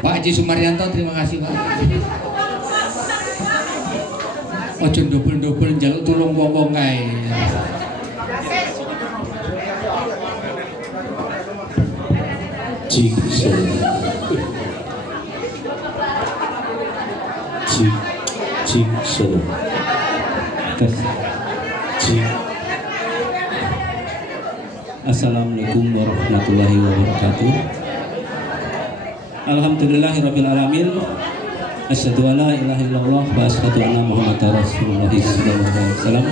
Pak Haji Sumaryanto, terima kasih Pak. Ojo double-double njaluk tulung wong-wong kae. Cik solo. Tes. Cik. Assalamualaikum warahmatullahi wabarakatuh. Alhamdulillahirabbil alamin. Asyhadu an la ilaha illallah wa asyhadu anna Muhammadar Rasulullah sallallahu alaihi wasallam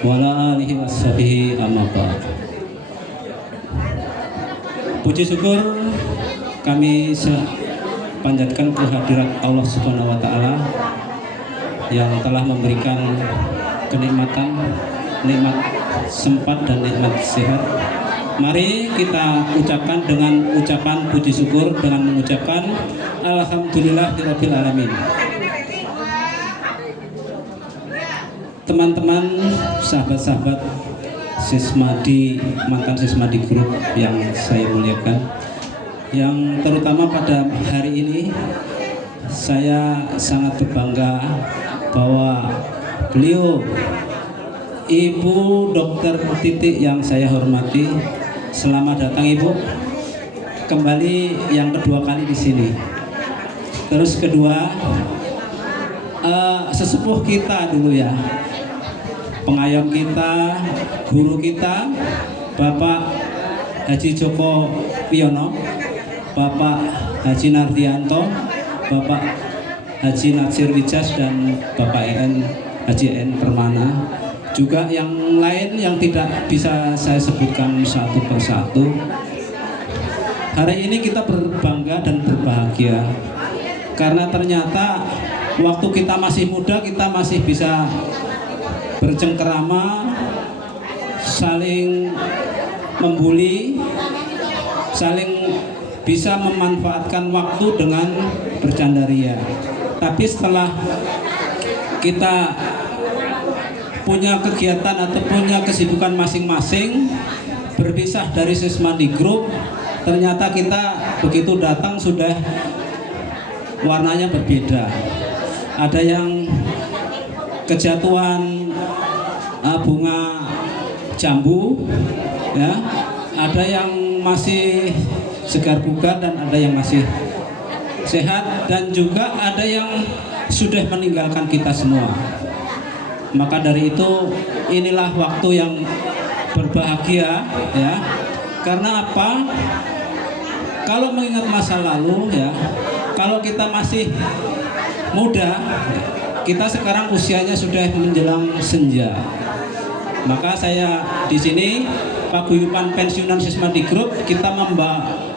wa ala alihi washabihi amma ba'd. Puji syukur kami panjatkan kehadirat Allah Subhanahu wa taala yang telah memberikan kenikmatan, nikmat sempat dan nikmat sehat. Mari kita ucapkan dengan ucapan puji syukur dengan mengucapkan alhamdulillahirabbil alamin. Teman-teman, sahabat-sahabat Sismadi, mantan Sismadi Group yang saya muliakan, yang terutama pada hari ini saya sangat berbangga bahwa beliau Ibu Dr. Titik yang saya hormati, selamat datang Ibu, kembali yang kedua kali di sini. Terus kedua, sesepuh kita dulu ya, pengayom kita, guru kita, Bapak Haji Joko Piono, Bapak Haji Nardianto, Bapak Haji Natsir Wijas, dan Bapak Haji En Permana, juga yang lain yang tidak bisa saya sebutkan satu persatu. Hari ini kita berbangga dan berbahagia karena ternyata waktu kita masih muda kita masih bisa bercengkerama, saling membuli, saling bisa memanfaatkan waktu dengan bercanda ria. Tapi setelah kita punya kegiatan atau punya kesibukan masing-masing, berpisah dari Sismadi Group, ternyata kita begitu datang sudah warnanya berbeda. Ada yang kejatuhan bunga jambu, ya, ada yang masih segar bugar dan ada yang masih sehat, dan juga ada yang sudah meninggalkan kita semua. Maka dari itu inilah waktu yang berbahagia ya. Karena apa? Kalau mengingat masa lalu ya, kalau kita masih muda, kita sekarang usianya sudah menjelang senja. Maka saya di sini Paguyuban Pensiunan Sismadi Group, kita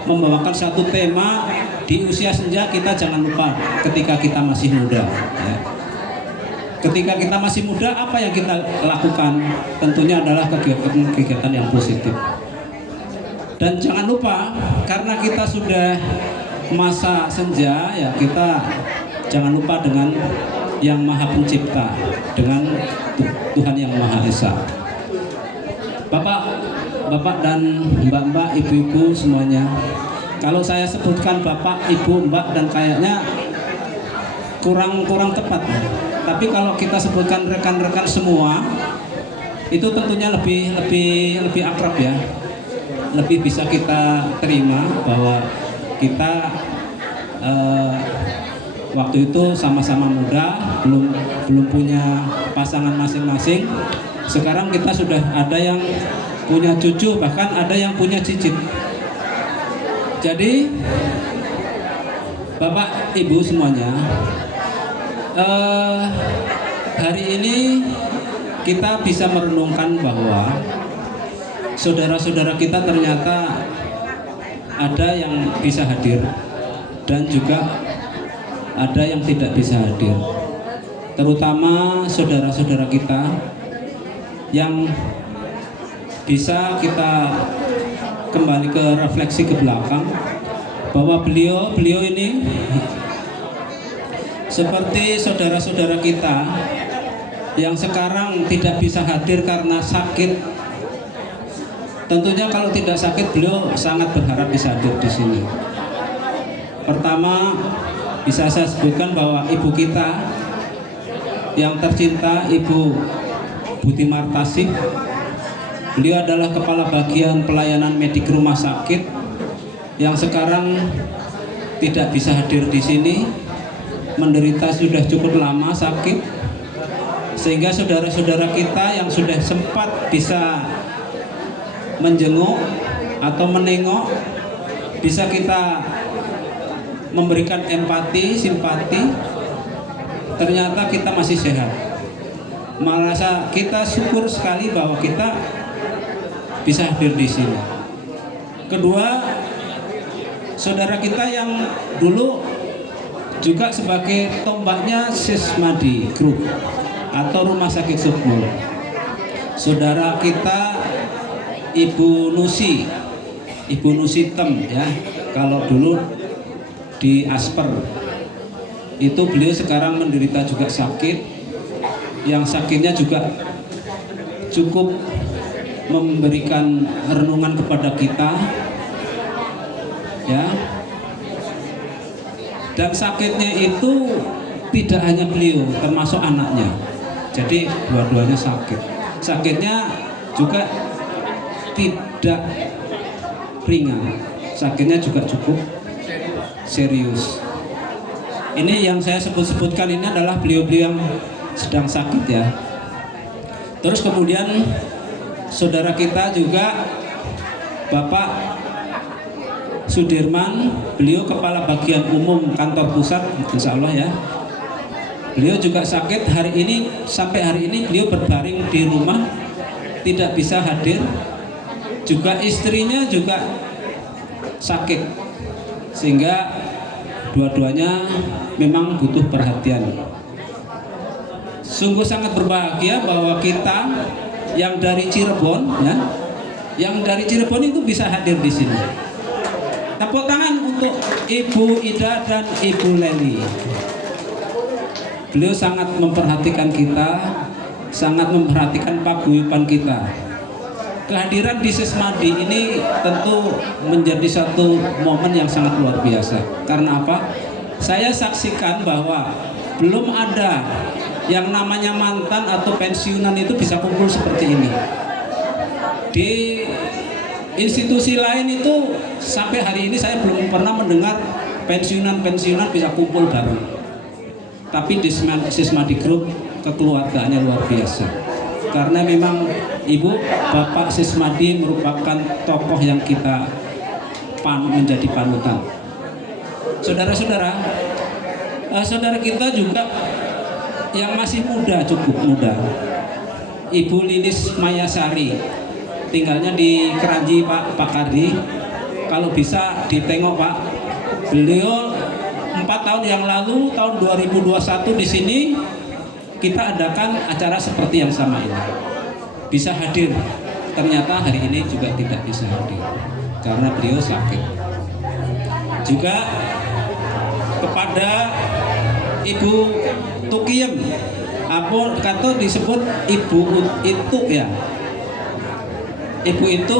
membawakan satu tema di usia senja. Kita jangan lupa ketika kita masih muda ya. Ketika kita masih muda, apa yang kita lakukan? Tentunya adalah kegiatan yang positif. Dan jangan lupa, karena kita sudah masa senja, ya kita jangan lupa dengan Yang Maha Pencipta, dengan Tuhan Yang Maha Esa. Bapak dan mbak-mbak, ibu-ibu semuanya, kalau saya sebutkan bapak, ibu, mbak, dan kayaknya kurang tepat. Tapi kalau kita sebutkan rekan-rekan semua, itu tentunya lebih akrab ya, lebih bisa kita terima bahwa kita waktu itu sama-sama muda, belum punya pasangan masing-masing. Sekarang kita sudah ada yang punya cucu, bahkan ada yang punya cicit. Jadi Bapak Ibu semuanya, hari ini kita bisa merenungkan bahwa saudara-saudara kita ternyata ada yang bisa hadir dan juga ada yang tidak bisa hadir. Terutama saudara-saudara kita yang bisa kita kembali ke refleksi ke belakang bahwa beliau ini seperti saudara-saudara kita yang sekarang tidak bisa hadir karena sakit. Tentunya kalau tidak sakit beliau sangat berharap bisa hadir di sini. Pertama, bisa saya sebutkan bahwa ibu kita yang tercinta, Ibu Buti Martasih, beliau adalah kepala bagian pelayanan medik rumah sakit yang sekarang tidak bisa hadir di sini, menderita sudah cukup lama sakit, sehingga saudara-saudara kita yang sudah sempat bisa menjenguk atau menengok, bisa kita memberikan empati, simpati. Ternyata kita masih sehat. Merasa kita syukur sekali bahwa kita bisa hadir di sini. Kedua, saudara kita yang dulu juga sebagai tombaknya Sismadi Group atau Rumah Sakit Sukmo, saudara kita Ibu Nusi Tem ya, kalau dulu di Asper itu beliau sekarang menderita juga sakit, yang sakitnya juga cukup memberikan renungan kepada kita ya. Dan sakitnya itu tidak hanya beliau, termasuk anaknya. Jadi dua-duanya sakit. Sakitnya juga tidak ringan, sakitnya juga cukup serius. Ini yang saya sebutkan ini adalah beliau-beliau yang sedang sakit ya. Terus kemudian saudara kita juga Bapak Sudirman, beliau kepala bagian umum kantor pusat, insya Allah ya. Beliau juga sakit hari ini, sampai hari ini beliau berbaring di rumah, tidak bisa hadir. Juga istrinya juga sakit, sehingga dua-duanya memang butuh perhatian. Sungguh sangat berbahagia bahwa kita yang dari Cirebon ya, yang dari Cirebon itu bisa hadir di sini. Tepuk tangan untuk Ibu Ida dan Ibu Leli. Beliau sangat memperhatikan kita, sangat memperhatikan paguyuban kita. Kehadiran di Sismadi ini tentu menjadi satu momen yang sangat luar biasa. Karena apa? Saya saksikan bahwa belum ada yang namanya mantan atau pensiunan itu bisa kumpul seperti ini. Di institusi lain itu sampai hari ini saya belum pernah mendengar pensiunan bisa kumpul bareng. Tapi di Sismadi Group kekeluargaannya luar biasa. Karena memang Ibu Bapak Sismadi merupakan tokoh yang kita menjadi panutan. Saudara-saudara, saudara kita juga yang masih muda, cukup muda, Ibu Lilis Mayasari, tinggalnya di Keranji Pak Kardi. Kalau bisa ditengok Pak, beliau 4 tahun yang lalu, tahun 2021 di sini kita adakan acara seperti yang sama ini. Bisa hadir, ternyata hari ini juga tidak bisa hadir karena beliau sakit. Juga kepada Ibu Tukiem, apa kata disebut Ibu itu ya. Ibu itu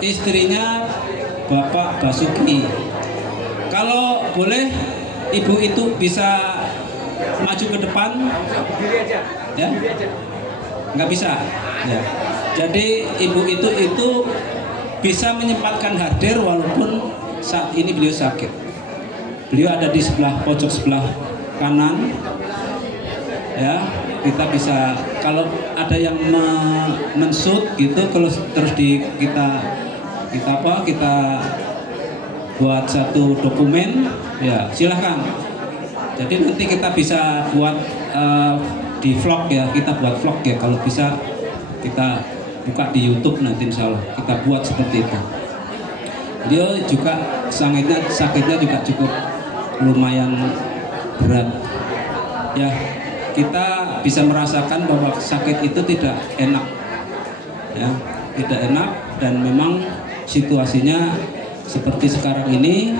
istrinya Bapak Basuki. Kalau boleh Ibu itu bisa maju ke depan, ya? Nggak bisa. Ya. Jadi Ibu itu bisa menyempatkan hadir walaupun saat ini beliau sakit. Beliau ada di sebelah pojok sebelah kanan. Ya. Kita bisa, kalau ada yang menshoot gitu, kalau terus kita buat satu dokumen, ya silahkan. Jadi nanti kita bisa buat di vlog ya, kita buat vlog ya, kalau bisa kita buka di YouTube nanti insya Allah kita buat seperti itu. Dia juga sakitnya juga cukup lumayan berat ya. Kita bisa merasakan bahwa sakit itu tidak enak ya, tidak enak, dan memang situasinya seperti sekarang ini.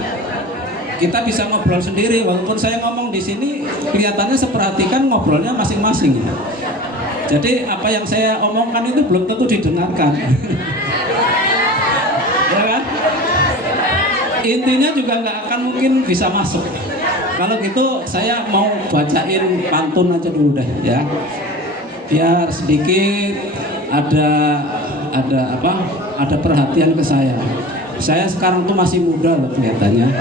Kita bisa ngobrol sendiri, walaupun saya ngomong di sini kelihatannya seperhatikan ngobrolnya masing-masing. Jadi apa yang saya omongkan itu belum tentu didengarkan. Ya kan? intinya juga nggak akan mungkin bisa masuk. Kalau gitu saya mau bacain pantun aja dulu deh ya, biar sedikit ada perhatian ke saya. Saya sekarang tuh masih muda loh kelihatannya.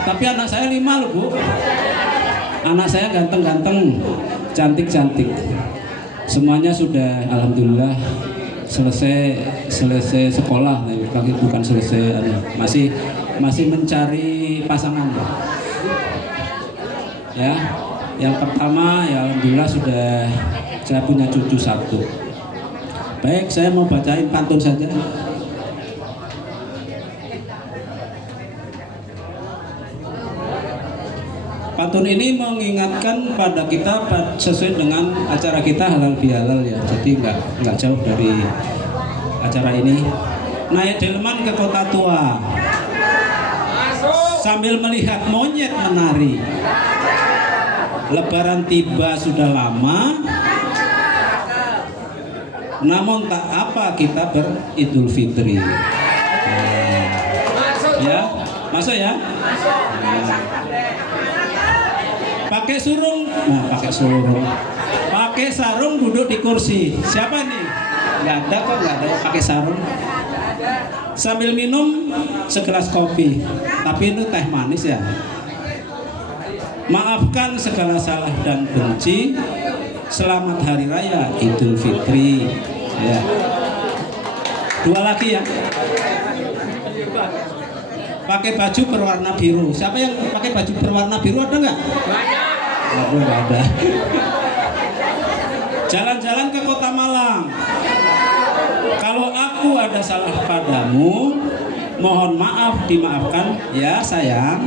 Tapi anak saya 5 loh Bu. Anak saya ganteng-ganteng, cantik-cantik. Semuanya sudah alhamdulillah selesai sekolah, tapi bukan selesai, masih mencari pasangan. Ya, yang pertama ya alhamdulillah sudah saya punya cucu 1. Baik, saya mau bacain pantun saja. Pantun ini mengingatkan pada kita sesuai dengan acara kita halal bihalal ya. Jadi nggak jauh dari acara ini. Naik delman ke kota tua, sambil melihat monyet menari. Lebaran tiba sudah lama, namun tak apa kita beridul fitri. Ya, masuk ya. Pakai sarung duduk di kursi. Siapa nih? Nggak ada yang pakai sarung. Sambil minum segelas kopi, tapi itu teh manis ya. Maafkan segala salah dan benci. Selamat Hari Raya Idul Fitri. Ya. 2 lagi ya. Pakai baju berwarna biru. Siapa yang pakai baju berwarna biru, ada nggak? Banyak. Nggak ada. Jalan-jalan ke Kota Malang. Kalau aku ada salah padamu, mohon maaf, dimaafkan ya sayang.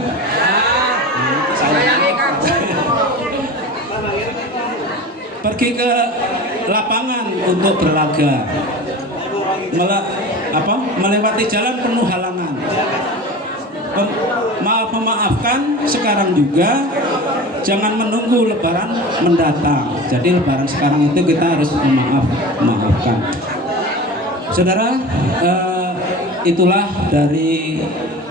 Pergi ke lapangan untuk berlaga. Melewati jalan penuh halangan. Memaafkan sekarang juga, jangan menunggu lebaran mendatang. Jadi lebaran sekarang itu kita harus memaafkan. Saudara, itulah dari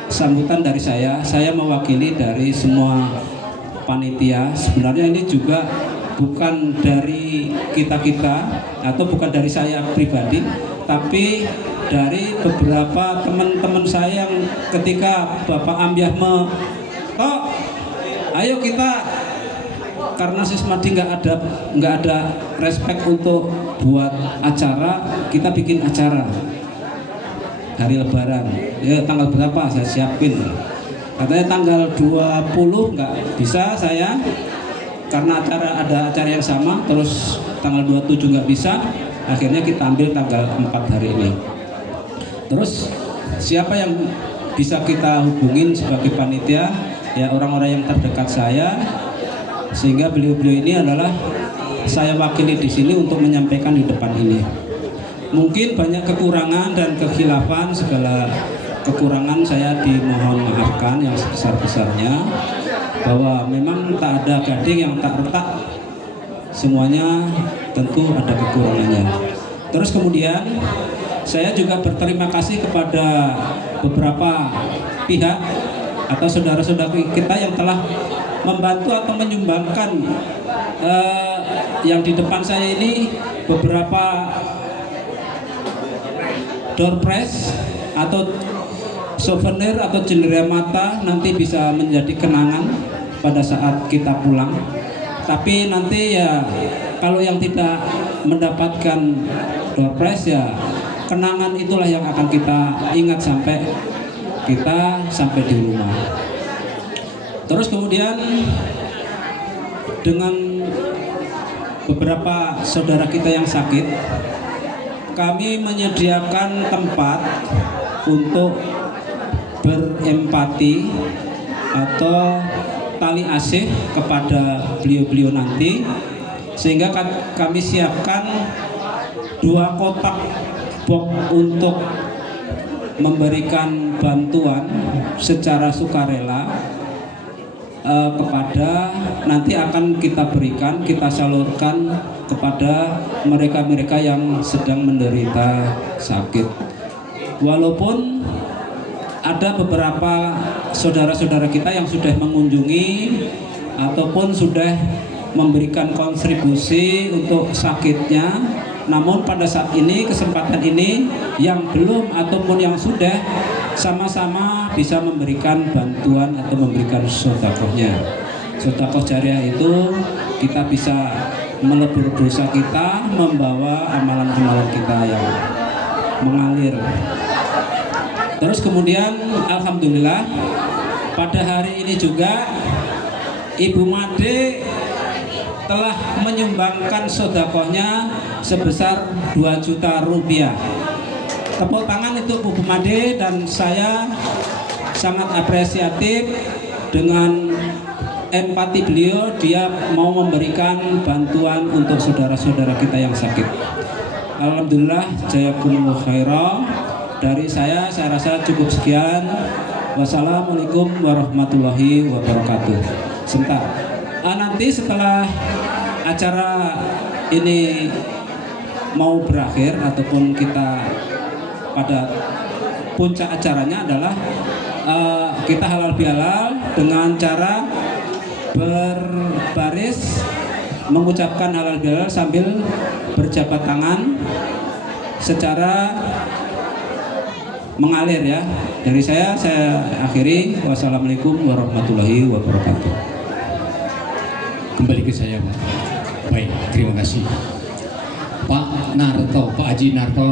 sambutan dari saya. Saya mewakili dari semua panitia. Sebenarnya ini juga bukan dari kita-kita atau bukan dari saya pribadi, tapi dari beberapa teman-teman saya yang ketika Bapak Ambyah ayo kita, karena Sismadi nggak ada respect untuk buat acara, kita bikin acara hari Lebaran. Ya tanggal berapa saya siapin? Katanya tanggal 20 nggak bisa saya, karena ada acara yang sama. Terus tanggal 27 nggak bisa. Akhirnya kita ambil tanggal 4 hari ini. Terus siapa yang bisa kita hubungin sebagai panitia? Ya orang-orang yang terdekat saya, sehingga beliau-beliau ini adalah saya wakili di sini untuk menyampaikan di depan ini. Mungkin banyak kekurangan dan kekhilafan, segala kekurangan saya dimohon maafkan yang sebesar-besarnya, bahwa memang tak ada gading yang tak retak, semuanya tentu ada kekurangannya. Terus kemudian saya juga berterima kasih kepada beberapa pihak atau saudara-saudara kita yang telah membantu atau menyumbangkan yang di depan saya ini beberapa door prize atau souvenir atau cendera mata, nanti bisa menjadi kenangan pada saat kita pulang. Tapi nanti ya kalau yang tidak mendapatkan door prize, ya kenangan itulah yang akan kita ingat sampai kita sampai di rumah. Terus kemudian dengan beberapa saudara kita yang sakit, kami menyediakan tempat untuk berempati atau tali asih kepada beliau-beliau nanti, sehingga kami siapkan 2 kotak box untuk memberikan bantuan secara sukarela kepada, nanti akan kita berikan, kita salurkan kepada mereka-mereka yang sedang menderita sakit. walaupun ada beberapa saudara-saudara kita yang sudah mengunjungi ataupun sudah memberikan kontribusi untuk sakitnya, namun pada saat ini, kesempatan ini, yang belum ataupun yang sudah, sama-sama bisa memberikan bantuan atau memberikan sedekahnya. Sedekah jariah itu kita bisa melebur dosa kita, membawa amalan-amalan kita yang mengalir. Terus kemudian alhamdulillah pada hari ini juga Ibu Made telah menyumbangkan sedekahnya sebesar 2 juta rupiah. Tepuk tangan itu Bu Made, dan saya sangat apresiatif dengan empati beliau. Dia mau memberikan bantuan untuk saudara-saudara kita yang sakit. Alhamdulillah, jazakumullah khairan. Dari saya rasa cukup sekian. Wassalamualaikum warahmatullahi wabarakatuh. Sebentar, nanti setelah acara ini mau berakhir ataupun kita pada puncak acaranya adalah kita halal bihalal dengan cara berbaris mengucapkan halal bihalal sambil berjabat tangan secara mengalir ya. Dari saya akhiri. Wassalamualaikum warahmatullahi wabarakatuh. Kembali ke saya. Baik, terima kasih Pak Narto, Pak Haji Narto.